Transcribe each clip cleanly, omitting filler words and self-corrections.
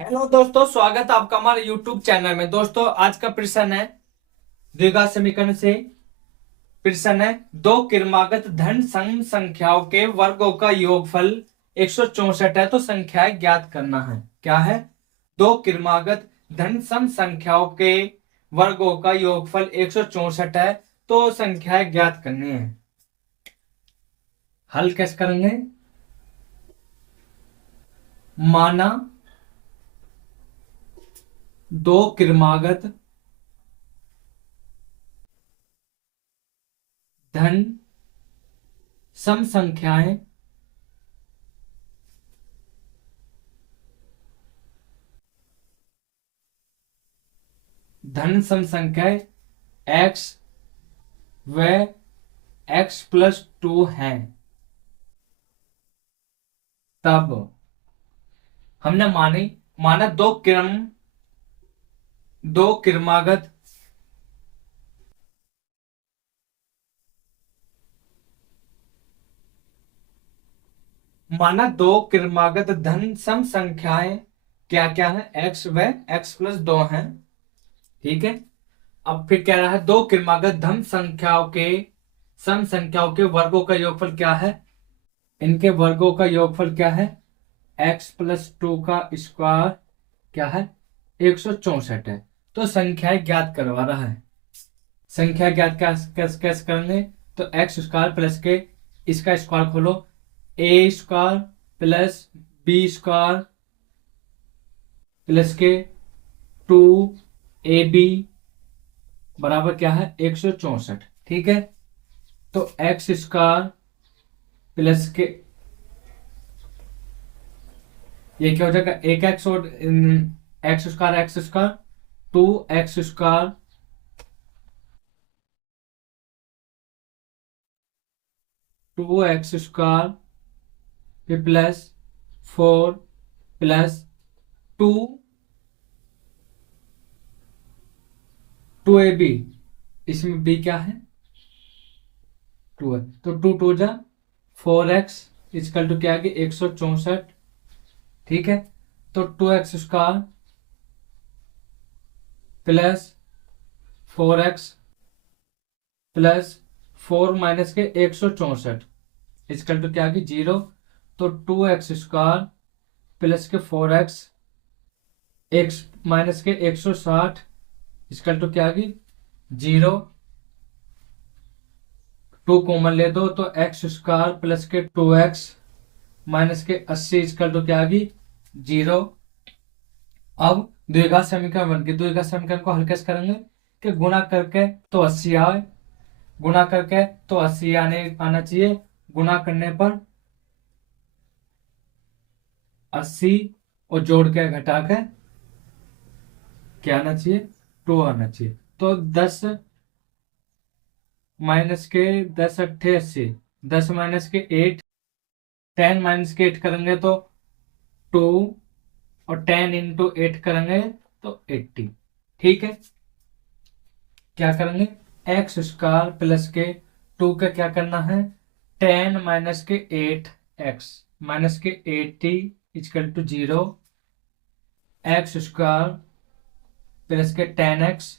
Hello दोस्तों, स्वागत है आपका हमारे YouTube चैनल में। दोस्तों, आज का प्रश्न है द्विघात समीकरण से। प्रश्न है, दो क्रमागत धन सम संख्याओं के वर्गों का योगफल 164 है, तो संख्याएं ज्ञात करना है। क्या है? दो क्रमागत धन सम संख्याओं के वर्गों का योगफल 164 है, तो संख्याएं ज्ञात करनी है। हल कैसे करेंगे? माना दो क्रमागत धन सम संख्याएं धन सम संख्याएं एक्स व x+2 है। तब हमने माना दो क्रमागत धन सम संख्याएं क्या क्या है, x व x+2 हैं। ठीक है। अब फिर कह रहा है दो क्रमागत धन संख्याओं के सम संख्याओं के वर्गों का योगफल क्या है। इनके वर्गों का योगफल क्या है? x+2 का स्क्वायर क्या है? 164 है। तो संख्याएं ज्ञात करवा रहा है। संख्या ज्ञात कैसे कैसे करेंगे? तो एक्स स्क्वायर प्लस के इसका स्क्वायर खोलो, A square plus B square plus के 2ab बराबर क्या है? 164। ठीक है। तो एक्स स्क्वायर प्लस के ये क्या हो जाएगा? एक एक्स और x square 2x square 2x square फिर प्लस 4 प्लस 2 2ab। इसमें b क्या है? 2 है। तो 2 2 जा 4x इजकल टू क्या है? 164। ठीक है। तो 2x square plus 4x plus 4 minus के 164 इजकल टू क्या है? 0। तो 2x स्क्वायर प्लस के 4x एक्स माइनस के 160 इजकल टू क्या है? 0। 2 कॉमन ले दो तो एक्स स्क्वायर प्लस के 2x माइनस के 80 इजकल टू क्या आ गई? 0। अब द्विघात समीकरण बन गई। द्विघात समीकरण को हल कैसे करेंगे? कि गुणा करके तो 80 आए, गुणा करके तो 80 आना चाहिए। गुणा करने पर 80 और जोड़ के घटा के क्या आना चाहिए? 2 आना चाहिए। तो 10 माइनस के 10 × 8 = 80, 10 माइनस के 8 10 माइनस के 8 करेंगे तो 2 और 10 × 8 करेंगे तो 80। ठीक है। क्या करेंगे? एक्स स्क्वायर प्लस के 2 का क्या करना है? 10 माइनस के 8x माइनस के 80 equal to 0। X square plus के 10x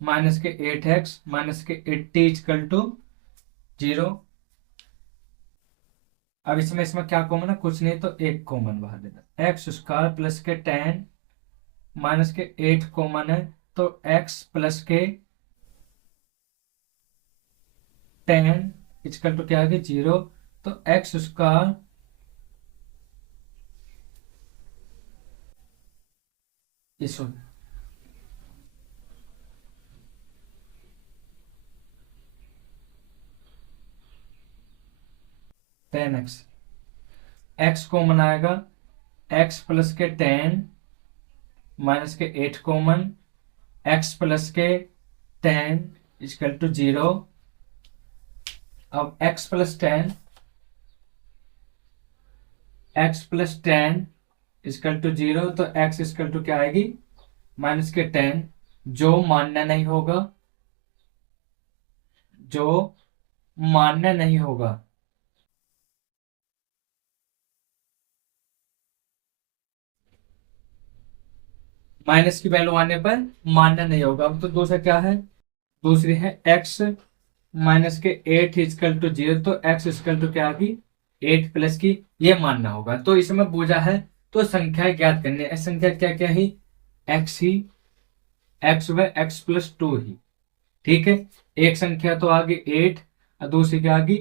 माइनस के 8x माइनस के 80 इजकल टू 0। अब इसमें क्या कॉमन है? कुछ नहीं, तो एक कॉमन बाहर देना। एक्स स्क्वायर प्लस के 10 माइनस के 8 कॉमन है, तो x प्लस के 10 इजकल टू क्या है? 0। तो एक्स स्क्वायर इस 10x x कॉमन आएगा। x प्लस के 10 माइनस के 8 कॉमन, x प्लस के 10 इजकल टू 0। अब x प्लस 10 इजकल टू 0, तो x इजकल टू क्या आएगी? माइनस के 10। जो मान्य नहीं होगा, जो मान्य नहीं होगा माइनस की वैल्यू आने पर मान्य नहीं होगा। अब तो दूसरा क्या है, दूसरी है एक्स माइनस के 8 इजकल टू 0, तो एक्स इजकल टू क्या आगी 8 प्लस की, ये मानना होगा। तो इसमें पूछा है तो संख्या ज्ञात करनी है। संख्या क्या क्या ही, एक्स ही, एक्स व एक्स प्लस 2 ही। ठीक है, एक संख्या तो आगे 8 और दूसरी क्या आगी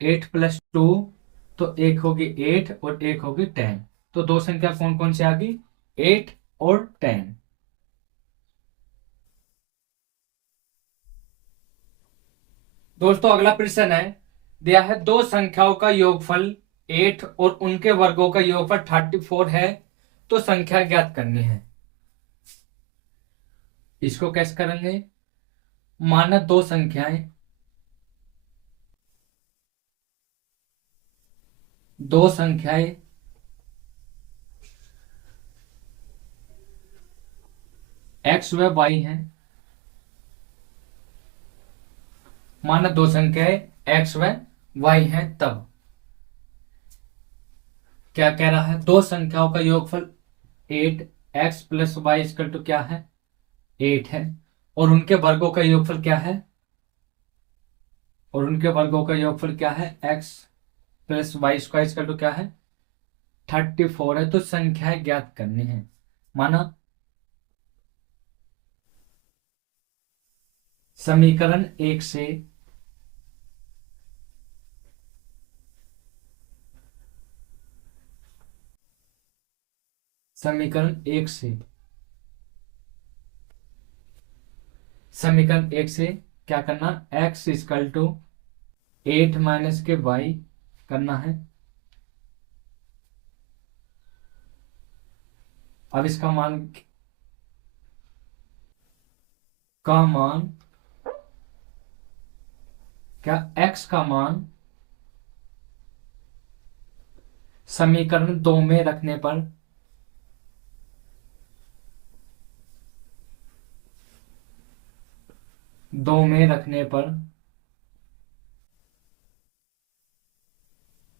8 प्लस 2, तो एक होगी 8 और एक होगी 10। तो दो संख्या कौन कौन सी आगी, 8 और 10। दोस्तों अगला प्रश्न है, दिया है दो संख्याओं का योगफल 8 और उनके वर्गों का योगफल 34 है, तो संख्या ज्ञात करनी है। इसको कैसे करेंगे, माना दो संख्याएं, दो संख्याएं एक्स व वाई हैं। माना दो संख्याएं एक्स व वाई हैं, तब क्या कह रहा है, दो संख्याओं का योगफल 8, x plus y equal to क्या है 8 है, और उनके वर्गों का योगफल क्या है, और उनके वर्गों का योगफल क्या है, x plus y square equal to क्या है 34 है। तो संख्याएं ज्ञात करनी है। माना समीकरण 1 से समीकरण 1 से समीकरण 1 से क्या करना, x इक्वल टू 8 माइनस के y करना है। अब इसका मान का मान क्या, x का मान समीकरण 2 में रखने पर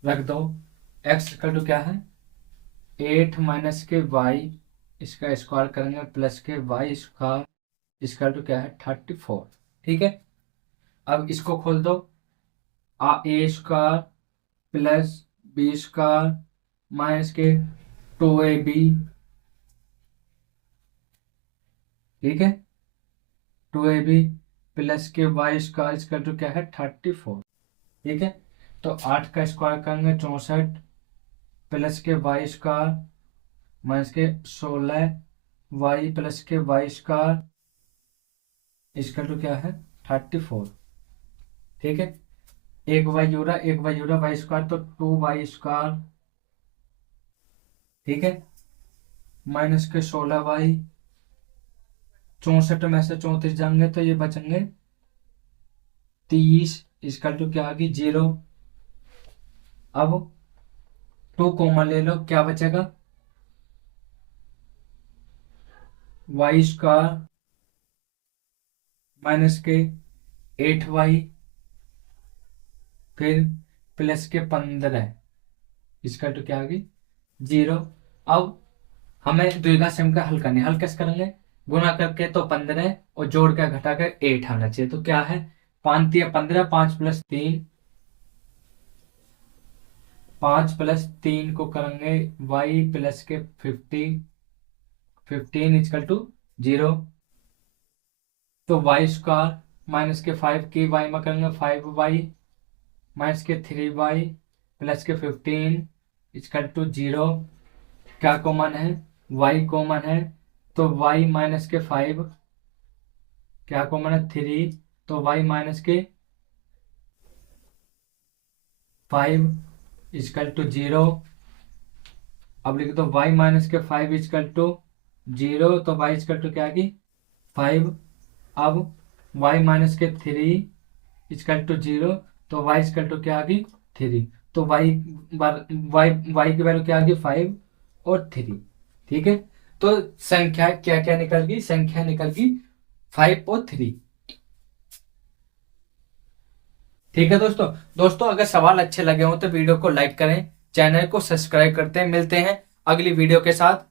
रख दो। x इक्वल टू क्या है 8 माइनस के y, इसका स्क्वायर करेंगे प्लस के y स्क्वायर इक्वल टू क्या है 34। ठीक है, अब इसको खोल दो, A square plus B square minus के 2ab, ठीक है 2ab प्लस के वाई स्क्वायर इक्वल टू क्या है 34। ठीक है, तो 8 का स्क्वायर करेंगे 64 प्लस के वाई स्क्वायर माइनस के 16 वाई प्लस के वाई स्क्वायर इक्वल टू क्या है 34। ठीक है, एक वाई जुड़ा वाई स्क्वायर, तो 2 वाई स्क्वायर, ठीक है माइनस के 16 वाई, 64 में से 34 जाएंगे तो ये बचेंगे 30 इक्वल टू क्या आगे 0। अब 2 कॉमन ले लो, क्या बचेगा वाई स्क्वायर माइनस के 8 वाई फिर प्लस के 15 इसका तो क्या आ गई 0। अब हमें द्विघात समीकरण हल करनी है। हल कैसे करेंगे, गुना करके तो 15 और जोड़ कर घटा कर 8 आना चाहिए। तो क्या है 5 या 15, 5 प्लस 3, 5 प्लस 3 को करेंगे वाई प्लस के 15 इजकल टू 0। तो वाई स्क्वायर माइनस के 5 की वाई में करेंगे 5 वाई माइनस के 3 वाई प्लस के 15 इजकल टू 0। क्या कॉमन है, वाई कॉमन है, तो वाई माइनस के 5 क्या कॉमन है 3, तो वाई माइनस के 5 इजकल टू 0। अब लिख दो वाई माइनस के 5 इजकल टू 0, तो वाई इजकल टू क्या आएगी 5। अब y माइनस के 3 इजकल टू 0, तो y इजकल टू क्या आ गई 3। तो y y की वैल्यू क्या आ गई 5 और 3। ठीक है, तो संख्या क्या क्या निकल गई, संख्या निकल गई 5 और 3। ठीक है दोस्तों, अगर सवाल अच्छे लगे हो तो वीडियो को लाइक करें, चैनल को सब्सक्राइब करते हैं। मिलते हैं अगली वीडियो के साथ।